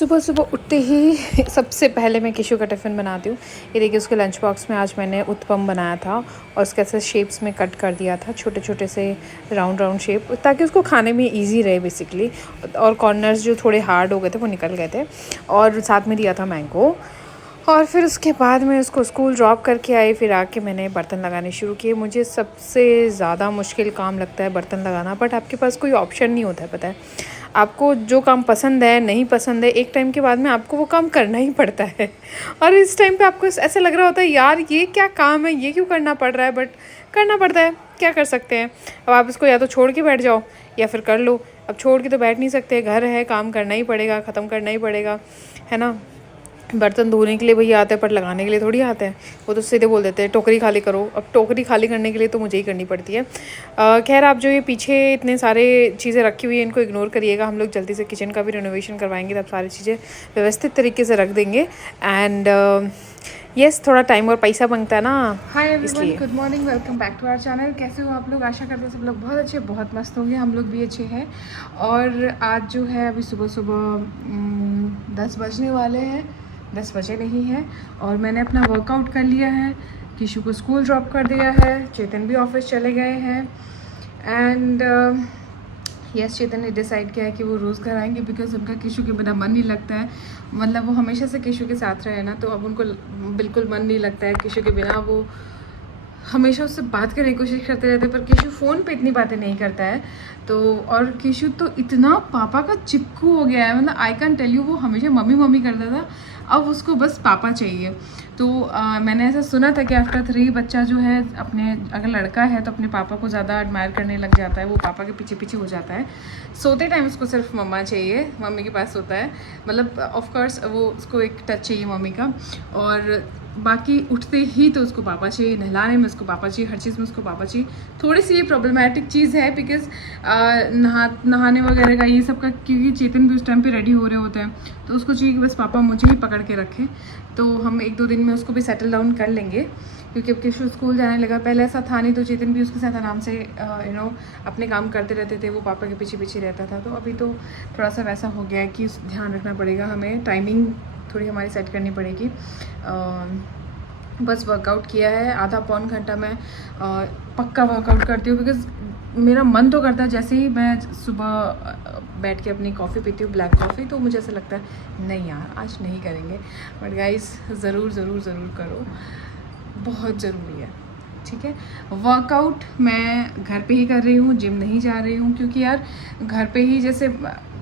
सुबह सुबह उठते ही सबसे पहले मैं किशु का टिफ़िन बनाती हूँ। ये देखिए उसके लंच बॉक्स में आज मैंने उत्पम बनाया था और उसके ऐसे शेप्स में कट कर दिया था, छोटे छोटे से राउंड राउंड शेप, ताकि उसको खाने में इजी रहे बेसिकली। और कॉर्नर्स जो थोड़े हार्ड हो गए थे वो निकल गए थे। और साथ में दिया था मैंगो। और फिर उसके बाद मैं उसको स्कूल ड्रॉप करके आई। फिर आके मैंने बर्तन लगाने शुरू किए। मुझे सबसे ज़्यादा मुश्किल काम लगता है बर्तन लगाना, बट आपके पास कोई ऑप्शन नहीं होता है। पता है, आपको जो काम पसंद है नहीं पसंद है, एक टाइम के बाद में आपको वो काम करना ही पड़ता है। और इस टाइम पे आपको ऐसा लग रहा होता है, यार ये क्या काम है, ये क्यों करना पड़ रहा है, बट करना पड़ता है, क्या कर सकते हैं। अब आप इसको या तो छोड़ के बैठ जाओ या फिर कर लो। अब छोड़ के तो बैठ नहीं सकते, घर है, काम करना ही पड़ेगा, ख़त्म करना ही पड़ेगा, है ना। बर्तन धोने के लिए भैया आते हैं, पर लगाने के लिए थोड़ी आते हैं। वो तो सीधे बोल देते हैं टोकरी खाली करो। अब टोकरी खाली करने के लिए तो मुझे ही करनी पड़ती है। खैर, आप जो ये पीछे इतने सारे चीज़ें रखी हुई हैं इनको इग्नोर करिएगा। हम लोग जल्दी से किचन का भी रिनोवेशन करवाएंगे, तब सारी चीज़ें व्यवस्थित तरीके से रख देंगे। एंड यस, थोड़ा टाइम और पैसा मांगता है ना। हाय एवरीवन, इसलिए good morning, welcome back to our channel. कैसे हो आप लोग? आशा करते हैं सब लोग बहुत अच्छे, बहुत मस्त होंगे। हम लोग भी अच्छे हैं। और आज जो है अभी सुबह सुबह 10 बजने वाले हैं, 10 बजे नहीं है। और मैंने अपना वर्कआउट कर लिया है, किशु को स्कूल ड्रॉप कर दिया है, चेतन भी ऑफिस चले गए हैं। एंड यस, चेतन ने डिसाइड किया है कि वो रोज़ घर आएंगे, बिकॉज उनका किशु के बिना मन नहीं लगता है। मतलब वो हमेशा से किशु के साथ रहे ना, तो अब उनको बिल्कुल मन नहीं लगता है किशु के बिना। वो हमेशा उससे बात करने की कोशिश करते रहते हैं, पर किशु फ़ोन पे इतनी बातें नहीं करता है। तो और किशु तो इतना पापा का चिपकू हो गया है, मतलब आई कैन टेल यू, वो हमेशा मम्मी मम्मी करता था, अब उसको बस पापा चाहिए। तो मैंने ऐसा सुना था कि आफ्टर 3 बच्चा जो है अपने, अगर लड़का है तो अपने पापा को ज़्यादा एडमायर करने लग जाता है, वो पापा के पीछे पीछे हो जाता है। सोते टाइम उसको सिर्फ मम्मा चाहिए, मम्मी के पास सोता है। मतलब ऑफ कोर्स वो उसको एक टच चाहिए मम्मी का, और बाकी उठते ही तो उसको पापा चाहिए, नहलाने में उसको पापा चाहिए, हर चीज़ में उसको पापा चाहिए। थोड़ी सी ये प्रॉब्लमैटिक चीज़ है, बिकॉज नहाने वगैरह का ये सब का, क्योंकि चेतन भी उस टाइम पे रेडी हो रहे होते हैं, तो उसको चाहिए कि बस पापा मुझे ही पकड़ के रखें। तो हम 1-2 दिन में उसको भी सेटल डाउन कर लेंगे, क्योंकि अब किशु स्कूल जाने लगा। पहले ऐसा था नहीं, तो चेतन भी उसके साथ आराम से अपने काम करते रहते थे, वो पापा के पीछे पीछे रहता था। तो अभी तो थोड़ा सा वैसा हो गया है कि ध्यान रखना पड़ेगा हमें, टाइमिंग थोड़ी हमारी सेट करनी पड़ेगी। बस वर्कआउट किया है, आधा पौन घंटा मैं पक्का वर्कआउट करती हूँ, बिकॉज़ मेरा मन तो करता है, जैसे ही मैं सुबह बैठ के अपनी कॉफ़ी पीती हूँ, ब्लैक कॉफ़ी, तो मुझे ऐसा लगता है नहीं यार आज नहीं करेंगे। बट गाइस, ज़रूर ज़रूर ज़रूर करो, बहुत ज़रूरी है। ठीक है, वर्कआउट मैं घर पे ही कर रही हूँ, जिम नहीं जा रही हूँ, क्योंकि यार घर पे ही, जैसे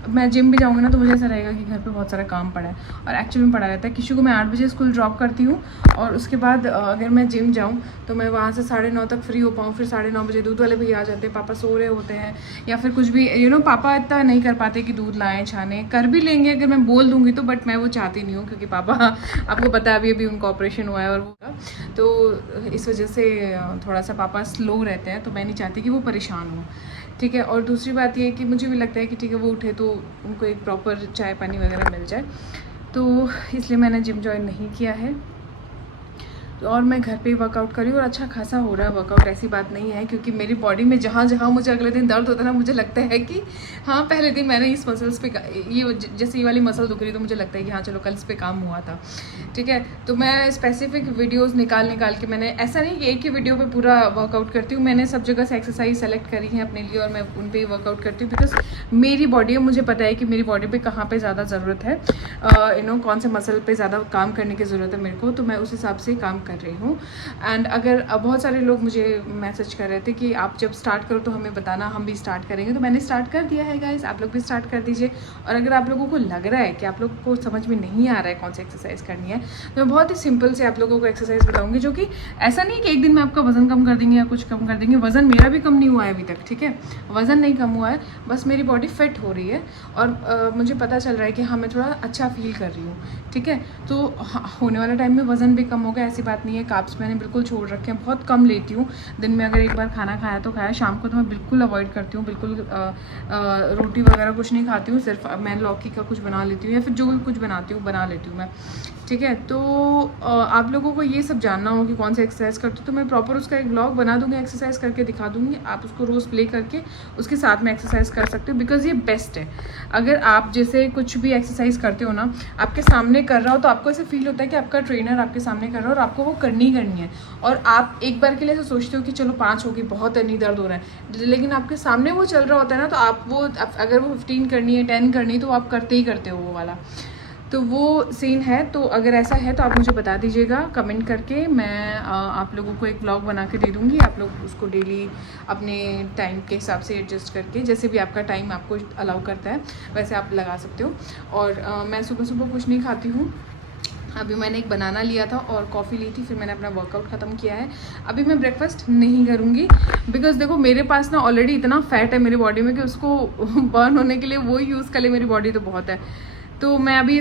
मैं जिम भी जाऊँगी ना, तो मुझे ऐसा रहेगा कि घर पे बहुत सारा काम पड़ा है, और एक्चुअली में पड़ा रहता है। किशु को मैं 8 बजे स्कूल ड्रॉप करती हूँ, और उसके बाद अगर मैं जिम जाऊँ तो मैं वहाँ से 9:30 तक फ्री हो पाऊँ। फिर 9:30 बजे दूध वाले भैया आ जाते हैं, पापा सो रहे होते हैं, या फिर कुछ भी पापा इतना नहीं कर पाते कि दूध लाएँ छाने, कर भी लेंगे अगर मैं बोल दूँगी तो, बट मैं वो चाहती नहीं हूँ, क्योंकि पापा आपको पता है अभी उनका ऑपरेशन हुआ है, और वो तो इस वजह से थोड़ा सा पापा स्लो रहते हैं, तो मैं नहीं चाहती कि वो परेशान हो। ठीक है, और दूसरी बात ये है कि मुझे भी लगता है कि ठीक है, वो उठे तो उनको एक प्रॉपर चाय पानी वगैरह मिल जाए, तो इसलिए मैंने जिम जॉइन नहीं किया है। और मैं घर पे ही वर्कआउट करी, और अच्छा खासा हो रहा है वर्कआउट, ऐसी बात नहीं है, क्योंकि मेरी बॉडी में जहाँ जहाँ मुझे अगले दिन दर्द होता है ना, मुझे लगता है कि हाँ, पहले दिन मैंने इस मसल्स पे, ये जैसे ये वाली मसल दुख रही, तो मुझे लगता है कि हाँ चलो कल इस पर काम हुआ था। ठीक है, तो मैं स्पेसिफिक वीडियोज़ निकाल के, मैंने ऐसा नहीं कि एक ही वीडियो पर पूरा वर्कआउट करती हूँ, मैंने सब जगह से एक्सरसाइज सेलेक्ट करी है अपने लिए, और मैं उन पर ही वर्कआउट करती हूँ, बिकॉज मेरी बॉडी है, मुझे पता है कि मेरी बॉडी पे कहाँ पे ज़्यादा ज़रूरत है, कौन से मसल पे ज़्यादा काम करने की ज़रूरत है मेरे को, तो मैं उस हिसाब से काम कर रही हूँ। एंड अगर बहुत सारे लोग मुझे मैसेज कर रहे थे कि आप जब स्टार्ट करो तो हमें बताना, हम भी स्टार्ट करेंगे, तो मैंने स्टार्ट कर दिया है गाइस, आप लोग भी स्टार्ट कर दीजिए। और अगर आप लोगों को लग रहा है कि आप लोगों को समझ में नहीं आ रहा है कौन सी एक्सरसाइज करनी है, तो मैं बहुत ही सिंपल से आप लोगों को एक्सरसाइज बताऊंगी, जो कि ऐसा नहीं कि एक दिन में आपका वजन कम कर देंगे या कुछ कम कर देंगे। वजन मेरा भी कम नहीं हुआ है अभी तक, ठीक है, वजन नहीं कम हुआ है, बस मेरी बॉडी फिट हो रही है, और मुझे पता चल रहा है कि हाँ मैं थोड़ा अच्छा फील कर रही हूँ। ठीक है, तो होने वाला टाइम में वज़न भी कम होगा, ऐसी बात बात नहीं है, कार्ब्स मैंने बिल्कुल छोड़ रखे हैं, बहुत कम लेती हूँ। दिन में अगर एक बार खाना खाया तो खाया, शाम को तो मैं बिल्कुल अवॉइड करती हूँ, बिल्कुल रोटी वगैरह कुछ नहीं खाती हूँ, सिर्फ मैं लौकी का कुछ बना लेती हूँ या फिर जो भी कुछ बनाती हूँ बना लेती हूँ मैं, ठीक है। तो आप लोगों को ये सब जानना हो कि कौन सा एक्सरसाइज करती हूँ तो मैं प्रॉपर उसका एक ब्लॉग बना दूँगी, एक्सरसाइज करके दिखा दूँगी, आप उसको रोज़ प्ले करके उसके साथ में एक्सरसाइज कर सकते हो, बिकॉज ये बेस्ट है। अगर आप जैसे कुछ भी एक्सरसाइज करते हो ना, आपके सामने कर रहा हो तो आपको ऐसे फील होता है कि आपका ट्रेनर आपके सामने कर रहा है और आपको वो करनी है, और आप एक बार के लिए ऐसे सोचते हो कि चलो 5 होगी, बहुत है, नहीं दर्द हो रहा है, लेकिन आपके सामने वो चल रहा होता है ना, तो आप वो अगर वो 15 करनी है, 10 करनी है, तो आप करते ही करते हो वो वाला। तो वो सीन है। तो अगर ऐसा है तो आप मुझे बता दीजिएगा कमेंट करके, मैं आप लोगों को एक व्लॉग बना के दे दूँगी, आप लोग उसको डेली अपने टाइम के हिसाब से एडजस्ट करके, जैसे भी आपका टाइम आपको अलाउ करता है वैसे आप लगा सकते हो। और मैं सुबह सुबह कुछ नहीं खाती हूँ, अभी मैंने एक बनाना लिया था और कॉफ़ी ली थी, फिर मैंने अपना वर्कआउट ख़त्म किया है। अभी मैं ब्रेकफास्ट नहीं करूँगी, बिकॉज देखो मेरे पास ना ऑलरेडी इतना फैट है मेरी बॉडी में कि उसको बर्न होने के लिए वो यूज़ कर ले मेरी बॉडी, तो बहुत है। तो मैं अभी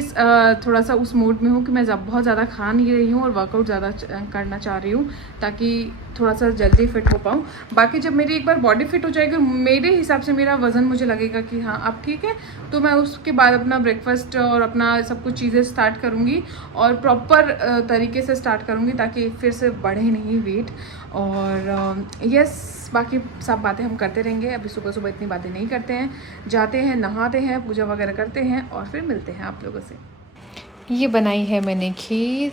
थोड़ा सा उस मूड में हूँ कि मैं बहुत ज़्यादा खा नहीं रही हूँ और वर्कआउट ज़्यादा करना चाह रही हूँ, ताकि थोड़ा सा जल्दी फिट हो पाऊँ। बाकी जब मेरी एक बार बॉडी फिट हो जाएगी, मेरे हिसाब से मेरा वज़न मुझे लगेगा कि हाँ अब ठीक है, तो मैं उसके बाद अपना ब्रेकफास्ट और अपना सब कुछ चीज़ें स्टार्ट करूँगी और प्रॉपर तरीके से स्टार्ट करूँगी, ताकि फिर से बढ़े नहीं वेट। और यस, बाकी सब बातें हम करते रहेंगे। अभी सुबह सुबह इतनी बातें नहीं करते हैं, जाते हैं, नहाते हैं, पूजा वगैरह करते हैं और फिर मिलते हैं आप लोगों से। ये बनाई है मैंने खीर,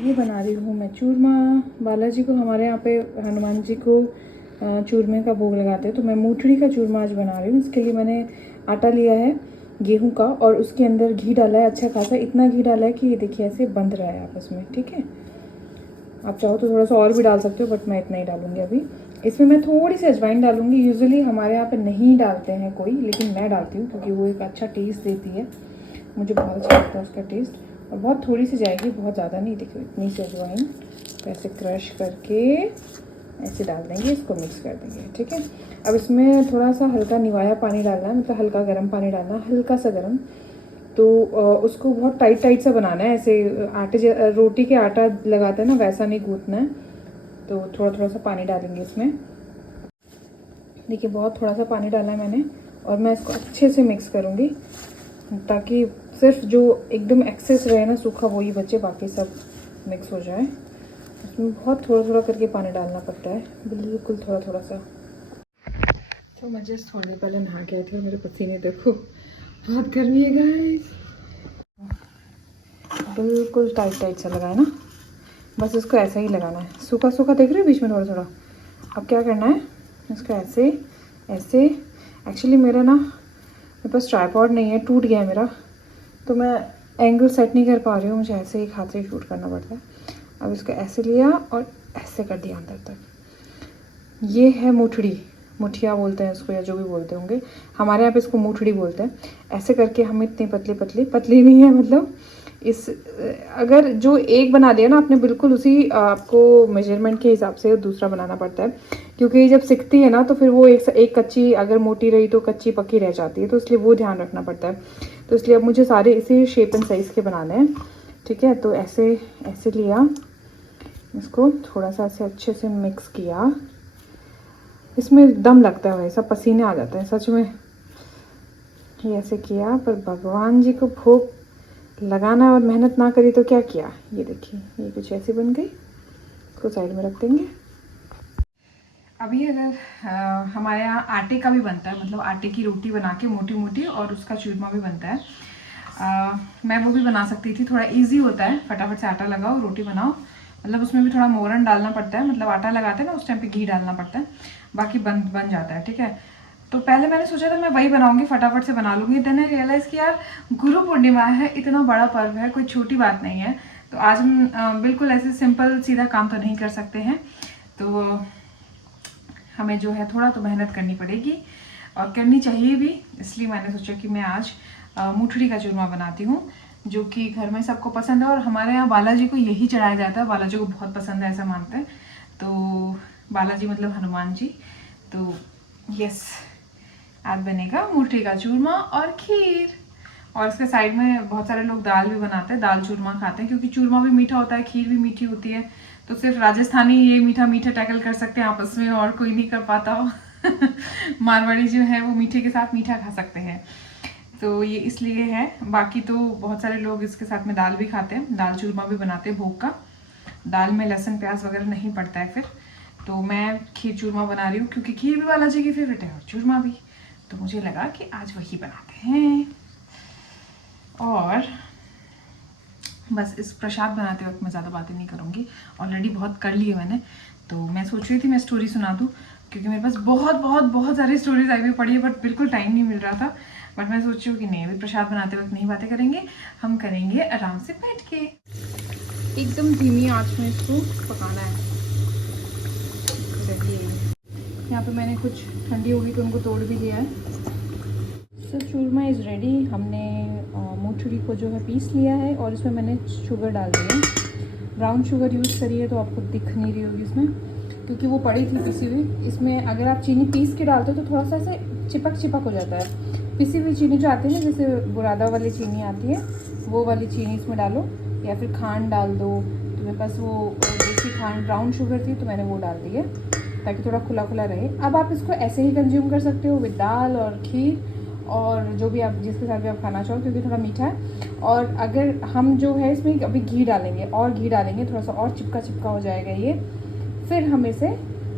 ये बना रही हूँ मैं चूरमा। बालाजी को, हमारे यहाँ पे हनुमान जी को चूरमे का भोग लगाते हैं, तो मैं मूठड़ी का चूरमा आज बना रही हूँ। इसके लिए मैंने आटा लिया है गेहूं का और उसके अंदर घी डाला है अच्छा खासा, इतना घी डाला है कि ये देखिए ऐसे बंध रहा है आपस में, ठीक है। आप चाहो तो थोड़ा सा और भी डाल सकते हो, बट मैं इतना ही डालूंगी अभी। इसमें मैं थोड़ी सी अजवाइन डालूंगी, यूजुअली हमारे यहाँ पे नहीं डालते हैं कोई, लेकिन मैं डालती हूँ क्योंकि वो एक अच्छा टेस्ट देती है, मुझे बहुत अच्छा लगता है उसका टेस्ट। और बहुत थोड़ी सी जाएगी, बहुत ज़्यादा नहीं, देखो इतनी सी अजवाइन, तो ऐसे क्रश करके ऐसे डाल देंगे, इसको मिक्स कर देंगे, ठीक है। अब इसमें थोड़ा सा हल्का निवाया पानी डालना है, मतलब हल्का गर्म पानी डालना, हल्का सा गर्म। तो उसको बहुत टाइट टाइट सा बनाना है, ऐसे आटे रोटी के आटा लगाते हैं ना वैसा नहीं गूंथना है। तो थोड़ा थोड़ा सा पानी डालेंगे इसमें, देखिए बहुत थोड़ा सा पानी डाला है मैंने, और मैं इसको अच्छे से मिक्स करूँगी ताकि सिर्फ जो एकदम एक्सेस रहे ना सूखा वही बचे, बाकी सब मिक्स हो जाए। इसमें बहुत थोड़ा थोड़ा करके पानी डालना पड़ता है, बिल्कुल थोड़ा थोड़ा सा। तो मैं जस्ट थोड़ी देर पहले नहा गए थे, मेरे पसीने देखो, बहुत गर्मी है गाइस। बिल्कुल टाइट टाइट सा लगाए ना, बस इसको ऐसा ही लगाना है, सूखा सूखा देख रहे हो बीच में थोड़ा थोड़ा। अब क्या करना है, इसको ऐसे ऐसे, एक्चुअली मेरा ना मेरे पास ट्राइपॉड नहीं है, टूट गया है मेरा, तो मैं एंगल सेट नहीं कर पा रही हूँ, मुझे ऐसे ही हाथ से शूट करना पड़ता है। अब इसको ऐसे लिया और ऐसे कर दिया अंदर तक। ये है मूठड़ी, मुठिया बोलते हैं इसको या जो भी बोलते होंगे, हमारे यहाँ पे इसको मूठड़ी बोलते हैं। ऐसे करके हम इतनी पतली पतली, पतली नहीं है मतलब, इस अगर जो एक बना दिया ना आपने, बिल्कुल उसी आपको मेजरमेंट के हिसाब से दूसरा बनाना पड़ता है, क्योंकि जब सिकती है ना तो फिर वो एक कच्ची अगर मोटी रही तो कच्ची पक्की रह जाती है, तो इसलिए वो ध्यान रखना पड़ता है। तो इसलिए अब मुझे सारे इसी शेप एंड साइज़ के बनाने हैं, ठीक है। तो ऐसे ऐसे लिया, इसको थोड़ा सा ऐसे अच्छे से मिक्स किया, इसमें दम लगता है, वैसा पसीने आ जाते हैं सच में। ये ऐसे किया, पर भगवान जी को भोग लगाना और मेहनत ना करी तो क्या किया। ये देखिए ये कुछ ऐसी बन गई, इसको साइड में रख देंगे। अभी अगर हमारे यहाँ आटे का भी बनता है, मतलब आटे की रोटी बना के मोटी मोटी, और उसका चूरमा भी बनता है। मैं वो भी बना सकती थी, थोड़ा इजी होता है, फटाफट से आटा लगाओ रोटी बनाओ, मतलब उसमें भी थोड़ा मोरन डालना पड़ता है, मतलब आटा लगाते हैं ना उस टाइम पे घी डालना पड़ता है, बाकी बन जाता है, ठीक है। तो पहले मैंने सोचा था मैं वही बनाऊंगी, फटाफट से बना लूँगी, देन आई रियलाइज़ कि यार गुरु पूर्णिमा है, इतना बड़ा पर्व है, कोई छोटी बात नहीं है, तो आज हम बिल्कुल ऐसे सिंपल सीधा काम तो नहीं कर सकते हैं, तो हमें जो है थोड़ा तो मेहनत करनी पड़ेगी और करनी चाहिए भी। इसलिए मैंने सोचा कि मैं आज मूठड़ी का चूरमा बनाती हूँ, जो कि घर में सबको पसंद है, और हमारे यहाँ बालाजी को यही चढ़ाया जाता है, बालाजी को बहुत पसंद है ऐसा मानते हैं। तो बालाजी मतलब हनुमान जी। तो यस, आज बनेगा मूठड़ी का चूरमा और खीर, और इसके साइड में बहुत सारे लोग दाल भी बनाते हैं, दाल चूरमा खाते हैं, क्योंकि चूरमा भी मीठा होता है, खीर भी मीठी होती है, तो सिर्फ राजस्थानी ये मीठा मीठा टैकल कर सकते हैं आपस में, और कोई नहीं कर पाता हो। मारवाड़ी जो है वो मीठे के साथ मीठा खा सकते हैं, तो ये इसलिए है। बाकी तो बहुत सारे लोग इसके साथ में दाल भी खाते हैं, दाल चूरमा भी बनाते हैं भोग का। दाल में लहसुन प्याज वगैरह नहीं पड़ता है फिर। तो मैं खीर चूरमा बना रही हूँ क्योंकि खीर भी बालाजी की फेवरेट है और चूरमा भी, तो मुझे लगा कि आज वही बनाते हैं। और बस इस प्रसाद बनाते वक्त मैं ज़्यादा बातें नहीं करूँगी, ऑलरेडी बहुत कर ली है मैंने। तो मैं सोच रही थी मैं स्टोरी सुना दूँ, क्योंकि मेरे पास बहुत बहुत बहुत सारी स्टोरीज आई हुई पड़ी है, बट बिल्कुल टाइम नहीं मिल रहा था। बट मैं सोच रही हूँ कि नहीं, अभी प्रसाद बनाते वक्त नहीं बातें करेंगे, हम करेंगे आराम से बैठ के। एकदम धीमी आंच में इसको पकाना है। यहाँ पे मैंने कुछ ठंडी होगी तो उनको तोड़ भी दिया है। सो चूरमा इज़ रेडी। हमने मूंगफली को जो है पीस लिया है और इसमें मैंने शुगर डाल दी है। ब्राउन शुगर यूज़ करी है तो आपको दिख नहीं रही होगी इसमें, क्योंकि वो पड़ी थी पिसी हुई। इसमें अगर आप चीनी पीस के डालते हो तो थोड़ा सा ऐसे चिपक चिपक हो जाता है। पिसी हुई चीनी जो आती है ना, जैसे बुरादा वाली चीनी आती है, वो वाली चीनी इसमें डालो, या फिर खांड डाल दो। तो मेरे पास वो देसी खांड ब्राउन शुगर थी तो मैंने वो डाल दी है ताकि थोड़ा खुला खुला रहे। अब आप इसको ऐसे ही कंज्यूम कर सकते हो विद दाल और खीर और जो भी आप जिसके साथ भी आप खाना चाहो, क्योंकि थोड़ा मीठा है। और अगर हम जो है इसमें अभी घी डालेंगे और घी डालेंगे, थोड़ा सा और चिपका चिपका हो जाएगा ये, फिर हम इसे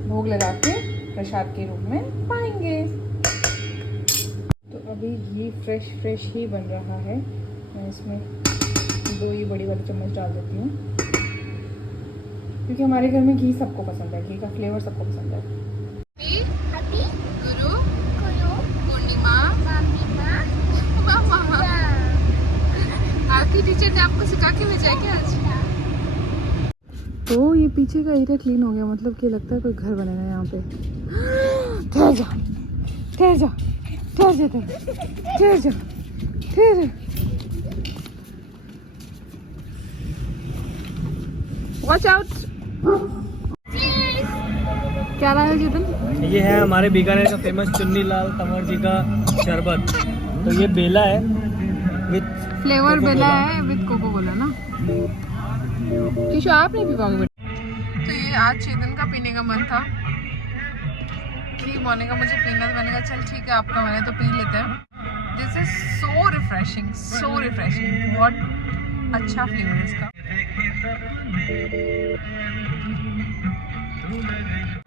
भोग लगा के प्रसाद के रूप में पाएंगे। तो अभी घी फ्रेश ही बन रहा है। मैं इसमें 2 ही बड़ी वाली चम्मच डाल देती हूँ, क्योंकि हमारे घर में घी सबको पसंद है, घी का फ्लेवर सबको पसंद है। आपकी टीचर ने आपको सिखा के भेजा है क्या आज? तो ये पीछे का एरिया क्लीन हो गया, मतलब कि लगता है कोई घर बनेगा यहाँ पे। ठहर जा ठहर जा ठहर जा ठहर जा ठहर। Watch out. क्या रहा है जितन? ये है हमारे बीकानेर का फेमस चुन्नी लाल तंवर जी का शरबत। तो ये बेला है विद फ्लेवर बेला है विद कोको कोला ना। किशो आप नहीं पी पाओगे? तो ये आज चेतन का पीने का मन था, खीर बोने का मुझे पीना, तो मैंने कहा चल ठीक है आपका मन है तो पी लेते हैं। This is so refreshing, so refreshing. बहुत अच्छा फ्लेवर है इसका।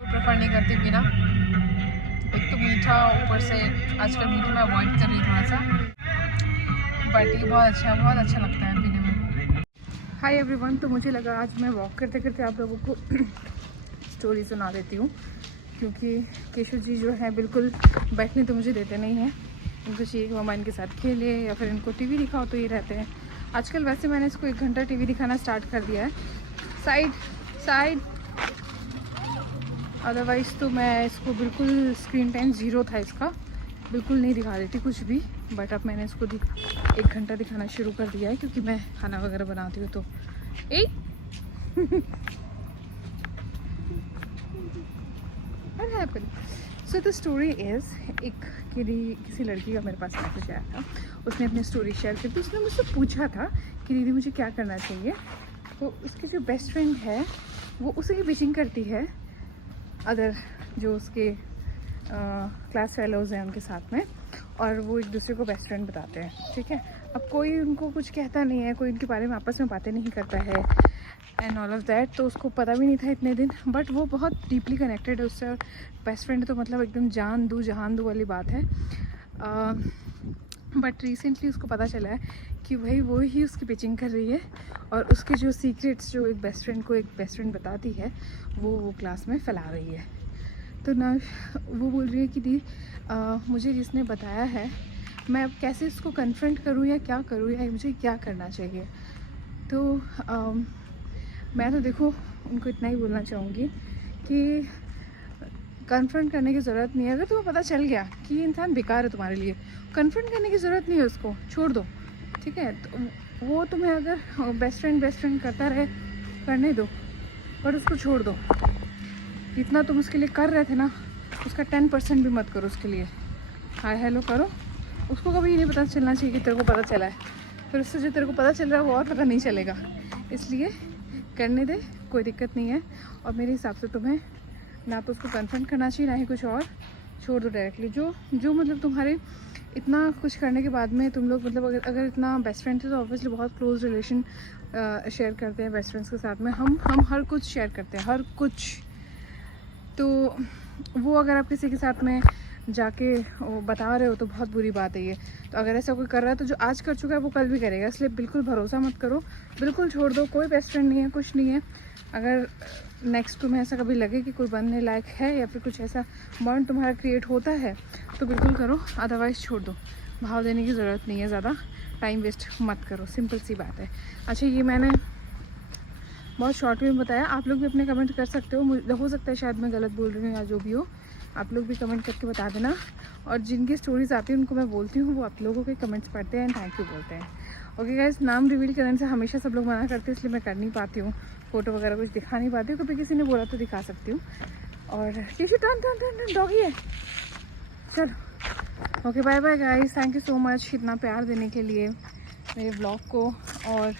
प्रेफर नहीं करती पीना, एक तो मीठा, ऊपर से आजकल मीठा मैं अवॉइड कर रही हूँ थोड़ा सा, बट ये बहुत अच्छा लगता है पीने में। हाय एवरीवन, तो मुझे लगा आज मैं वॉक करते करते आप लोगों को स्टोरी सुना देती हूँ, क्योंकि केशव जी जो है बिल्कुल बैठने तो मुझे देते नहीं हैं। इनको चाहिए कि मम्मा इनके साथ खेले या फिर इनको टीवी दिखाओ, तो ये रहते हैं। आजकल वैसे मैंने इसको 1 घंटा टीवी दिखाना स्टार्ट कर दिया है, साइड। अदरवाइज़ तो मैं इसको बिल्कुल स्क्रीन टाइम 0 था इसका, बिल्कुल नहीं दिखा देती कुछ भी। बट अब मैंने इसको 1 घंटा दिखाना शुरू कर दिया है, क्योंकि मैं खाना वगैरह बनाती हूँ तो What happened? So the story is, किसी लड़की का मेरे पास मैसेज आया था, उसने अपनी स्टोरी शेयर की। तो उसने मुझसे पूछा था कि दीदी मुझे क्या करना चाहिए। तो उसकी जो बेस्ट फ्रेंड है वो उसी की पिचिंग करती है, अदर जो उसके क्लास फेलोज़ हैं उनके साथ में, और वो एक दूसरे को बेस्ट फ्रेंड बताते हैं, ठीक है। अब कोई उनको कुछ कहता नहीं है, कोई उनके बारे में आपस में बातें नहीं करता है एंड ऑल ऑफ दैट, तो उसको पता भी नहीं था इतने दिन, बट वो बहुत डीपली कनेक्टेड है उससे। बेस्ट फ्रेंड तो मतलब एकदम जान दू जहान दू वाली बात है। बट रिसेंटली उसको पता चला है कि भाई वो ही उसकी पिचिंग कर रही है, और उसके जो सीक्रेट्स जो एक बेस्ट फ्रेंड को एक बेस्ट फ्रेंड बताती है वो क्लास में फैला रही है। तो ना वो बोल रही है कि दी मुझे जिसने बताया है, मैं अब कैसे इसको कन्फ्रंट करूँ या क्या करूँ, या मुझे क्या करना चाहिए। तो मैं तो देखो उनको इतना ही बोलना चाहूँगी कि कन्फ्रंट करने की ज़रूरत नहीं है। अगर तुम्हें पता चल गया कि ये इंसान बेकार है तुम्हारे लिए, कन्फ्रंट करने की ज़रूरत नहीं है, उसको छोड़ दो, ठीक है। तो वो तुम्हें अगर बेस्ट फ्रेंड करता रहे, करने दो, पर उसको छोड़ दो। जितना तुम उसके लिए कर रहे थे ना, उसका 10% भी मत करो उसके लिए। हाय हेलो करो, उसको कभी नहीं पता चलना चाहिए कि तेरे को पता चला है, फिर उससे जो तेरे को पता चल रहा है वो और पता नहीं चलेगा। इसलिए करने दे, कोई दिक्कत नहीं है। और मेरे हिसाब से तुम्हें ना तो उसको कन्फ्रंट करना चाहिए ना ही कुछ और, छोड़ दो डायरेक्टली। जो मतलब तुम्हारे इतना कुछ करने के बाद में तुम लोग मतलब अगर इतना बेस्ट फ्रेंड थे तो ऑब्वियसली बहुत क्लोज रिलेशन शेयर करते हैं बेस्ट फ्रेंड्स के साथ में। हम हर कुछ शेयर करते हैं, हर कुछ। तो वो अगर आप किसी के साथ में जाके वो बता रहे हो तो बहुत बुरी बात है ये। तो अगर ऐसा कोई कर रहा है तो जो आज कर चुका है वो कल भी करेगा, इसलिए बिल्कुल भरोसा मत करो, बिल्कुल छोड़ दो। कोई बेस्ट फ्रेंड नहीं है, कुछ नहीं है। अगर नेक्स्ट तुम्हें ऐसा कभी लगे कि कोई बनने लायक है या फिर कुछ ऐसा बॉन्ड तुम्हारा क्रिएट होता है तो बिल्कुल करो, अदरवाइज़ छोड़ दो। भाव देने की ज़रूरत नहीं है, ज़्यादा टाइम वेस्ट मत करो, सिंपल सी बात है। अच्छा, ये मैंने बहुत शॉर्ट में बताया, आप लोग भी अपने कमेंट कर सकते हो। हो सकता है शायद मैं गलत बोल रही हूँ या जो भी हो, आप लोग भी कमेंट करके बता देना। और जिनकी स्टोरीज आती हैं उनको मैं बोलती हूँ, वो आप लोगों के कमेंट्स पढ़ते हैं, थैंक यू बोलते हैं। ओके गाइस, नाम रिवील करने से हमेशा सब लोग मना करते हैं, इसलिए मैं कर नहीं पाती हूँ, फ़ोटो वगैरह कुछ दिखा नहीं पाती हूँ। कभी किसी ने बोला तो दिखा सकती हूँ। और टिशू टन डॉगी है, चलो। Okay, bye bye guys, thank you so much इतना प्यार देने के लिए मेरे ब्लॉग को। और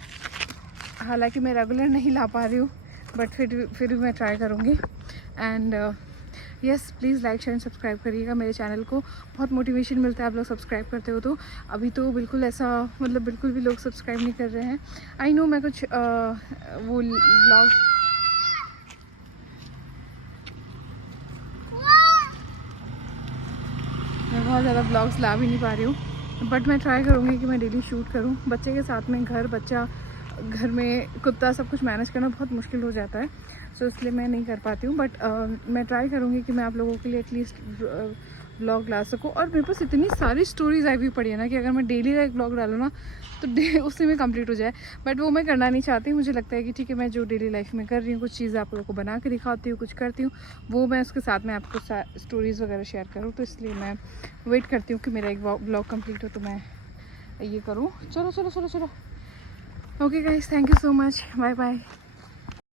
हालांकि मैं रेगुलर नहीं ला पा रही हूँ, बट फिर भी मैं ट्राई करूँगी। And yes, please like share subscribe करिएगा मेरे चैनल को, बहुत मोटिवेशन मिलता है आप लोग सब्सक्राइब करते हो तो। अभी तो बिल्कुल ऐसा मतलब बिल्कुल भी लोग सब्सक्राइब नहीं कर रहे हैं। आई नो मैं कुछ वो ब्लॉग मैं बहुत ज़्यादा ब्लॉग्स ला भी नहीं पा रही हूँ, बट मैं ट्राई करूँगी कि मैं डेली शूट करूँ। बच्चे के साथ में घर में कुत्ता सब कुछ मैनेज करना बहुत मुश्किल हो जाता है, सो इसलिए मैं नहीं कर पाती हूँ। बट मैं ट्राई करूँगी कि मैं आप लोगों के लिए एटलीस्ट ब्लॉग ला सकूँ। और मेरे पास इतनी सारी स्टोरीज आई हुई पड़ी है ना कि अगर मैं डेली का एक ब्लॉग डालूँ ना तो उससे में कंप्लीट हो जाए, बट वो मैं करना नहीं चाहती। मुझे लगता है कि ठीक है, मैं जो डेली लाइफ में कर रही हूँ, कुछ चीज़ें आप लोगों को बना के दिखाती हूँ, कुछ करती हूँ, वो मैं उसके साथ में आपको स्टोरीज़ वगैरह शेयर करूँ। तो इसलिए मैं वेट करती हूँ कि मेरा एक ब्लॉग कंप्लीट हो तो मैं ये करूँ। चलो चलो चलो चलो। Okay guys, thank you so much, bye bye.